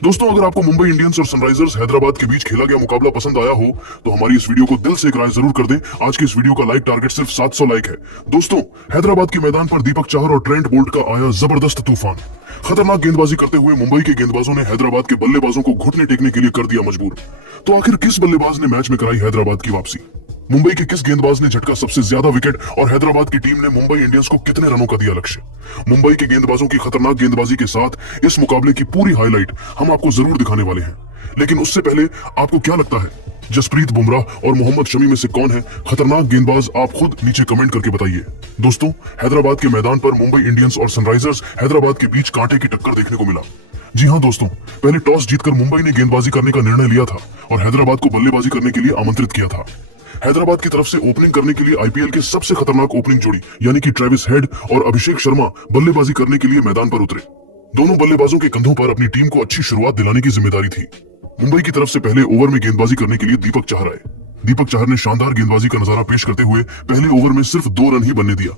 दोस्तों, अगर आपको मुंबई इंडियंस और सनराइजर्स हैदराबाद के बीच खेला गया मुकाबला पसंद आया हो तो हमारी इस वीडियो को दिल से एक राय जरूर कर दें। आज के इस वीडियो का लाइक टारगेट सिर्फ 700 लाइक है। दोस्तों, हैदराबाद के मैदान पर दीपक चाहर और ट्रेंट बोल्ट का आया जबरदस्त तूफान। खतरनाक गेंदबाजी करते हुए मुंबई के गेंदबाजों ने हैदराबाद के बल्लेबाजों को घुटने टेकने के लिए कर दिया मजबूर। तो आखिर किस बल्लेबाज ने मैच में कराई हैदराबाद की वापसी? मुंबई के किस गेंदबाज ने झटका सबसे ज्यादा विकेट और हैदराबाद की टीम ने मुंबई इंडियंस को कितने रनों का दिया लक्ष्य? मुंबई के गेंदबाजों की खतरनाक गेंदबाजी के साथ इस मुकाबले की पूरी हाईलाइट हम आपको जरूर दिखाने वाले हैं। लेकिन उससे पहले आपको क्या लगता है, जसप्रीत बुमराह और मोहम्मद शमी में से कौन है खतरनाक गेंदबाज? आप खुद नीचे कमेंट करके बताइए। दोस्तों, हैदराबाद के मैदान पर मुंबई इंडियंस और सनराइजर्स हैदराबाद के बीच कांटे की टक्कर देखने को मिला। जी हां दोस्तों, पहले टॉस जीतकर मुंबई ने गेंदबाजी करने का निर्णय लिया था और हैदराबाद को बल्लेबाजी करने के लिए आमंत्रित किया था। हैदराबाद की तरफ से ओपनिंग करने के लिए आईपीएल के सबसे खतरनाक ओपनिंग जोड़ी यानी कि ट्रेविस हेड और अभिषेक शर्मा बल्लेबाजी करने के लिए मैदान पर उतरे। दोनों बल्लेबाजों के कंधों पर अपनी टीम को अच्छी शुरुआत दिलाने की जिम्मेदारी थी। मुंबई की तरफ से पहले ओवर में गेंदबाजी करने के लिए दीपक चाहर आए। दीपक चाहर ने शानदार गेंदबाजी का नजारा पेश करते हुए पहले ओवर में सिर्फ 2 रन ही बनने दिया।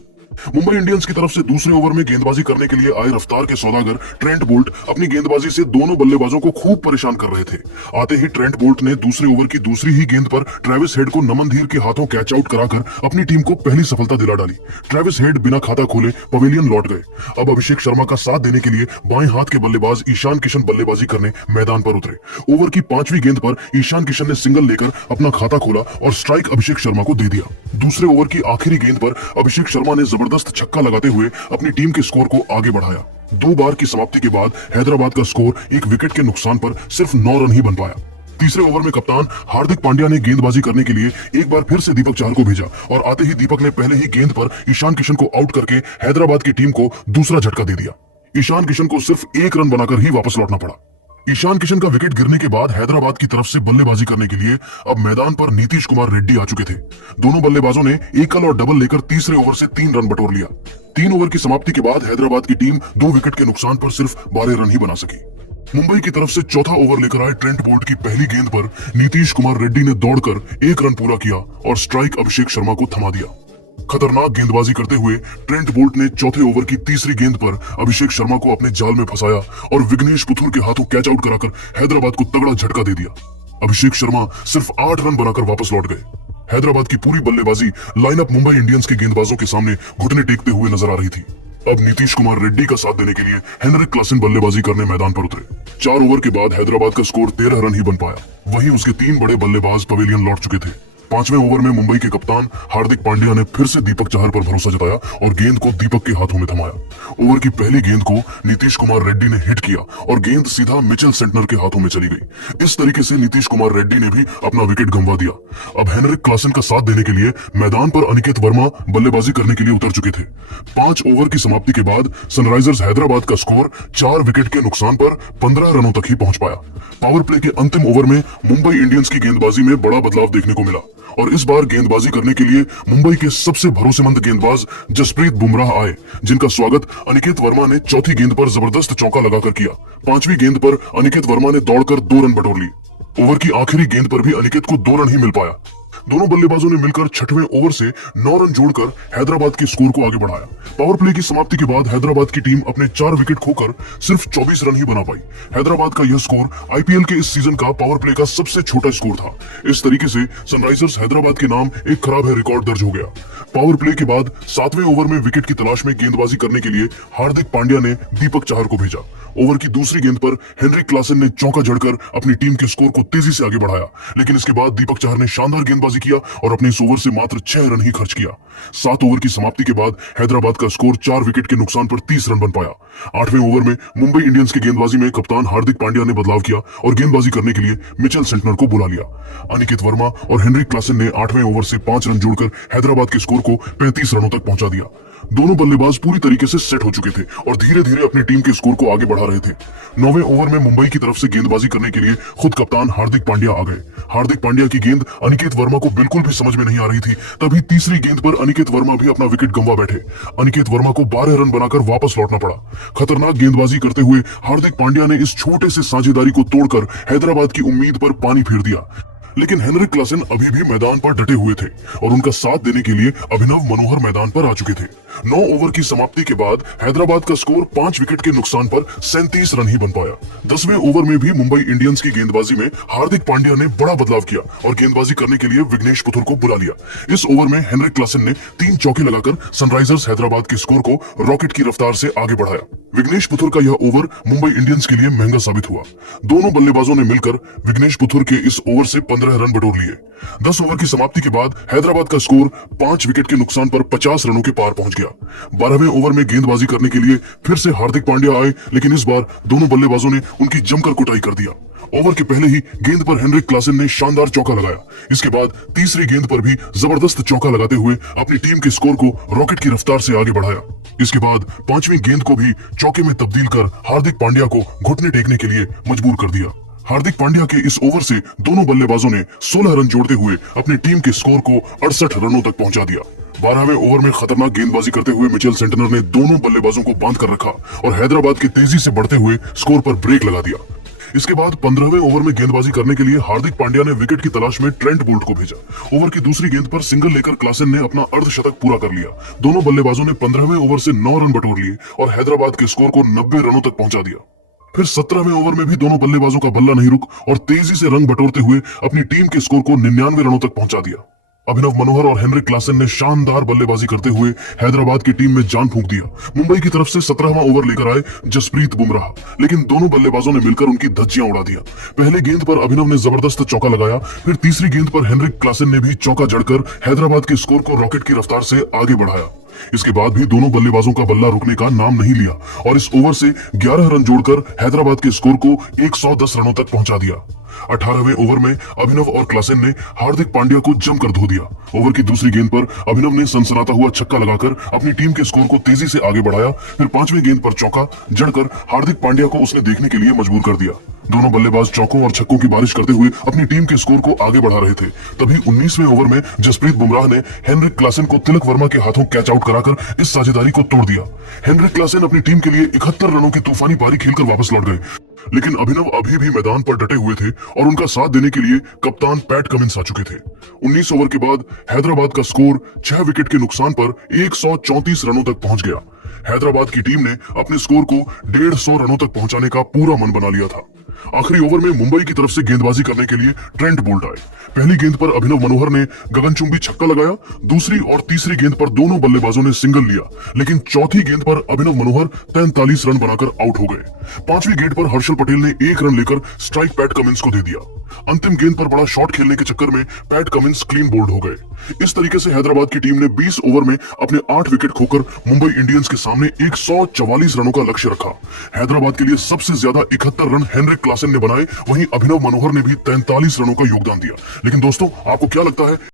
मुंबई इंडियंस की तरफ से दूसरे ओवर में गेंदबाजी करने के लिए आए रफ्तार के सौदागर ट्रेंट बोल्ट अपनी गेंदबाजी से दोनों बल्लेबाजों को खूब परेशान कर रहे थे। आते ही ट्रेंट बोल्ट ने दूसरे ओवर की दूसरी ही गेंद पर ट्रेविस हेड को नमन धीर के हाथों कैच आउट कराकर अपनी टीम को पहली सफलता दिला डाली। ट्रेविस हेड बिना खाता खोले पवेलियन लौट गए। अब अभिषेक शर्मा का साथ देने के लिए बाएं हाथ के बल्लेबाज ईशान किशन बल्लेबाजी करने मैदान पर उतरे। ओवर की 5वीं गेंद पर ईशान किशन ने सिंगल लेकर अपना खाता खोला और स्ट्राइक अभिषेक शर्मा को दे दिया। दूसरे ओवर की आखिरी गेंद पर अभिषेक शर्मा ने जबरदस्त छक्का लगाते हुए अपनी टीम के स्कोर को आगे बढ़ाया। 2 बार की समाप्ति के बाद हैदराबाद का स्कोर 1 विकेट के नुकसान पर सिर्फ 9 रन ही बन पाया। तीसरे ओवर में कप्तान हार्दिक पांड्या ने गेंदबाजी करने के लिए एक बार फिर से दीपक चाहर को भेजा और आते ही दीपक ने पहले ही गेंद पर ईशान किशन को आउट करके हैदराबाद की टीम को दूसरा झटका दे दिया। ईशान किशन को सिर्फ 1 रन बनाकर ही वापस लौटना पड़ा। ईशान किशन का विकेट गिरने के बाद हैदराबाद की तरफ से बल्लेबाजी करने के लिए अब मैदान पर नीतीश कुमार रेड्डी आ चुके थे। दोनों बल्लेबाजों ने एकल और डबल लेकर तीसरे ओवर से 3 रन बटोर लिया। 3 ओवर की समाप्ति के बाद हैदराबाद की टीम 2 विकेट के नुकसान पर सिर्फ 12 रन ही बना सकी। मुंबई की तरफ से चौथा ओवर लेकर आए ट्रेंट बोल्ट की पहली गेंद पर नीतीश कुमार रेड्डी ने दौड़कर 1 रन पूरा किया और स्ट्राइक अभिषेक शर्मा को थमा दिया। खतरनाक गेंदबाजी करते हुए ट्रेंट बोल्ट ने चौथे ओवर की तीसरी गेंद पर अभिषेक शर्मा को अपने जाल में फंसाया और विघ्नेश पुथुर के हाथों कैच आउट कराकर हैदराबाद को तगड़ा झटका दे दिया। अभिषेक शर्मा सिर्फ 8 रन बनाकर वापस लौट गए। हैदराबाद की पूरी बल्लेबाजी लाइनअप मुंबई इंडियंस के गेंदबाजों के सामने घुटने टेकते हुए नजर आ रही थी। अब नीतीश कुमार रेड्डी का साथ देने के लिए हेनरिक क्लासन बल्लेबाजी करने मैदान पर उतरे। 4 ओवर के बाद हैदराबाद का स्कोर 13 रन ही बन पाया। वहीं उसके 3 बड़े बल्लेबाज पवेलियन लौट चुके थे। 5वें ओवर में मुंबई के कप्तान हार्दिक पांड्या ने फिर से दीपक चाहर पर भरोसा जताया और गेंद को दीपक के हाथों में थमाया। ओवर की पहली गेंद को नीतीश कुमार रेड्डी ने हिट किया और गेंद सीधा मिचेल सेंटनर के हाथों में चली गई। इस तरीके से नीतीश कुमार रेड्डी ने भी अपना विकेट गंवा दिया। अब हेनरिक क्लासन का साथ देने के लिए मैदान पर अनिकेत वर्मा बल्लेबाजी करने के लिए उतर चुके थे। 5 ओवर की समाप्ति के बाद सनराइजर्स हैदराबाद का स्कोर 4 विकेट के नुकसान पर 15 रनों तक ही पहुंच पाया। पावर प्ले के अंतिम ओवर में मुंबई इंडियंस की गेंदबाजी में बड़ा बदलाव देखने को मिला और इस बार गेंदबाजी करने के लिए मुंबई के सबसे भरोसेमंद गेंदबाज जसप्रीत बुमराह आए, जिनका स्वागत अनिकेत वर्मा ने चौथी गेंद पर जबरदस्त चौका लगाकर किया। 5वीं गेंद पर अनिकेत वर्मा ने दौड़कर 2 रन बटोर लिए। ओवर की आखिरी गेंद पर भी अनिकेत को 2 रन ही मिल पाया। दोनों बल्लेबाजों ने मिलकर 6वें ओवर से 9 रन जोड़कर हैदराबाद के स्कोर को आगे बढ़ाया। पावर प्ले की समाप्ति के बाद हैदराबाद की टीम अपने 4 विकेट खोकर सिर्फ 24 रन ही बना पाई। हैदराबाद का यह स्कोर आईपीएल के इस सीजन का पावर प्ले का सबसे छोटा स्कोर था। इस तरीके से सनराइजर्स हैदराबाद के नाम एक खराब है रिकॉर्ड दर्ज हो गया। पावर प्ले के बाद 7वें ओवर में विकेट की तलाश में गेंदबाजी करने के लिए हार्दिक पांड्या ने दीपक चाहर को भेजा। ओवर की दूसरी गेंद पर हेनरिक क्लासन ने चौका जड़कर अपनी टीम के स्कोर को तेजी से आगे बढ़ाया, लेकिन इसके बाद दीपक चाहर ने शानदार गेंदबाजी किया और अपने इस ओवर से मात्र 6 रन ही खर्च किया। 7 ओवर की समाप्ति के बाद हैदराबाद का स्कोर 4 विकेट के नुकसान पर 30 रन बन पाया। 8वें ओवर में मुंबई इंडियंस की गेंदबाजी में कप्तान हार्दिक पांड्या ने बदलाव किया और गेंदबाजी करने के लिए मिचेल सेंटनर को बुला लिया। अनिकेत वर्मा और हेनरिक क्लासन ने 8वें ओवर से 5 रन जोड़कर हैदराबाद के स्कोर को 35 रनों तक पहुंचा दिया। दोनों बल्लेबाज पूरी तरीके से सेट हो चुके थे और धीरे धीरे अपनी टीम के स्कोर को आगे बढ़ा रहे थे। 9वें ओवर में मुंबई की तरफ से गेंदबाजी करने के लिए खुद कप्तान हार्दिक पांड्या आ गए। हार्दिक पांड्या की गेंद अनिकेत वर्मा को बिल्कुल भी समझ में नहीं आ रही थी। तभी तीसरी गेंद पर अनिकेत वर्मा भी अपना विकेट गंवा बैठे। अनिकेत वर्मा को 12 रन बनाकर वापस लौटना पड़ा। खतरनाक गेंदबाजी करते हुए हार्दिक पांड्या ने इस छोटे से साझेदारी को तोड़कर हैदराबाद की उम्मीद पर पानी फेर दिया। लेकिन हेनरिक क्लासेन अभी भी मैदान पर डटे हुए थे और उनका साथ देने के लिए अभिनव मनोहर मैदान पर आ चुके थे। 9 ओवर की समाप्ति के बाद हैदराबाद का स्कोर 5 विकेट के नुकसान पर 37 रन ही बन पाया। 10वें ओवर में भी मुंबई इंडियंस की गेंदबाजी में हार्दिक पांड्या ने बड़ा बदलाव किया और गेंदबाजी करने के लिए विघ्नेश पुथुर को बुला लिया। इस ओवर में हेनरिक क्लासेन ने 3 चौके लगाकर सनराइजर्स हैदराबाद के स्कोर को रॉकेट की रफ्तार से आगे बढ़ाया। विघ्नेश पुथुर का यह ओवर मुंबई इंडियंस के लिए महंगा साबित हुआ। दोनों बल्लेबाजों ने मिलकर विघ्नेश पुथुर के इस ओवर से 15 रन बटोर लिए। 10 ओवर की समाप्ति के बाद हैदराबाद का स्कोर 5 विकेट के नुकसान पर 50 रनों के पार पहुंच गया। 12वें ओवर में गेंदबाजी करने के लिए फिर से हार्दिक पांड्या आए, लेकिन इस बार दोनों बल्लेबाजों ने उनकी जमकर कुटाई कर दिया। ओवर के पहले ही गेंद पर हेनरिक क्लासेन ने शानदार चौका लगाया। इसके बाद तीसरी गेंद पर भी जबरदस्त चौका लगाते हुए अपनी टीम के स्कोर को रॉकेट की रफ्तार से आगे बढ़ाया। इसके बाद 5वीं गेंद को भी चौके में तब्दील कर हार्दिक पांड्या को घुटने टेकने के लिए मजबूर कर दिया। हार्दिक पांड्या के इस ओवर से दोनों बल्लेबाजों ने 16 रन जोड़ते हुए अपनी टीम के स्कोर को 68 रनों तक पहुंचा दिया। 12वें ओवर में खतरनाक गेंदबाजी करते हुए मिचेल सेंटनर ने दोनों बल्लेबाजों को बांध कर रखा और हैदराबाद के तेजी से बढ़ते हुए स्कोर पर ब्रेक लगा दिया। इसके बाद 15वें ओवर में गेंदबाजी करने के लिए हार्दिक पांड्या ने विकेट की तलाश में ट्रेंट बोल्ट को भेजा। ओवर की दूसरी गेंद पर सिंगल लेकर क्लासेन ने अपना अर्धशतक पूरा कर लिया। दोनों बल्लेबाजों ने 15वें ओवर से 9 रन बटोर लिए और हैदराबाद के स्कोर को 90 रनों तक पहुंचा दिया। फिर 17वें ओवर में भी दोनों बल्लेबाजों का बल्ला नहीं रुक और तेजी से रन बटोरते हुए अपनी टीम के स्कोर को 99 रनों तक पहुंचा दिया। अभिनव मनोहर और हेनरिक क्लासेन ने शानदार बल्लेबाजी करते हुए हैदराबाद की टीम में जान फूंक दिया। मुंबई की तरफ से 17वां ओवर लेकर आए जसप्रीत बुमराह, लेकिन दोनों बल्लेबाजों ने मिलकर उनकी धज्जियां उड़ा दिया। पहले गेंद पर अभिनव ने जबरदस्त चौका लगाया, फिर तीसरी गेंद पर हेनरिक क्लासेन ने भी चौका जड़कर हैदराबाद के स्कोर को रॉकेट की रफ्तार से आगे बढ़ाया। इसके बाद भी दोनों बल्लेबाजों का बल्ला रुकने का नाम नहीं लिया और इस ओवर से 11 रन जोड़कर हैदराबाद के स्कोर को 110 रनों तक पहुंचा दिया। 18वें ओवर में अभिनव और क्लासेन ने हार्दिक पांड्या को जमकर धो दिया। ओवर की दूसरी गेंद पर अभिनव ने सनसनाता हुआ छक्का लगाकर अपनी टीम के स्कोर को तेजी से आगे बढ़ाया। फिर 5वीं गेंद पर चौका जड़कर हार्दिक पांड्या को उसने देखने के लिए मजबूर कर दिया। दोनों बल्लेबाज चौकों और छक्कों की बारिश करते हुए अपनी टीम के स्कोर को आगे बढ़ा रहे थे। तभी 19वें ओवर में जसप्रीत बुमराह ने हेनरिक क्लासेन को तिलक वर्मा के हाथों कैच आउट कराकर इस साझेदारी को तोड़ दिया। हेनरिक क्लासेन अपनी टीम के लिए 71 रनों की तूफानी पारी खेलकर वापस लौट गए, लेकिन अभिनव अभी भी मैदान पर डटे हुए थे और उनका साथ देने के लिए कप्तान पैट कमिंस आ चुके थे। 19 ओवर के बाद हैदराबाद का स्कोर 6 विकेट के नुकसान पर 134 रनों तक पहुंच गया। हैदराबाद की टीम ने अपने स्कोर को 150 रनों तक पहुंचाने का पूरा मन बना लिया था। आखिरी ओवर में मुंबई की तरफ से गेंदबाजी करने के लिए ट्रेंट बोल्ट आए। पहली गेंद पर अभिनव मनोहर ने गगनचुंबी छक्का लगाया। दूसरी और तीसरी गेंद पर दोनों बल्लेबाजों ने सिंगल लिया, लेकिन चौथी गेंद पर अभिनव मनोहर 43 रन बनाकर आउट हो गए। 5वीं गेंद पर हर्षल पटेल ने 1 रन लेकर स्ट्राइक पैट कमिंस को दे दिया। अंतिम गेंद पर बड़ा शॉट खेलने के चक्कर में पैट कमिंस क्लीन बोल्ड हो गए। इस तरीके से हैदराबाद की टीम ने 20 ओवर में अपने 8 विकेट खोकर मुंबई इंडियंस के सामने 144 रनों का लक्ष्य रखा। हैदराबाद के लिए सबसे ज्यादा 71 रन हेनरिक क्लासेन ने बनाए, वहीं अभिनव मनोहर ने भी 43 रनों का योगदान दिया। लेकिन दोस्तों, आपको क्या लगता है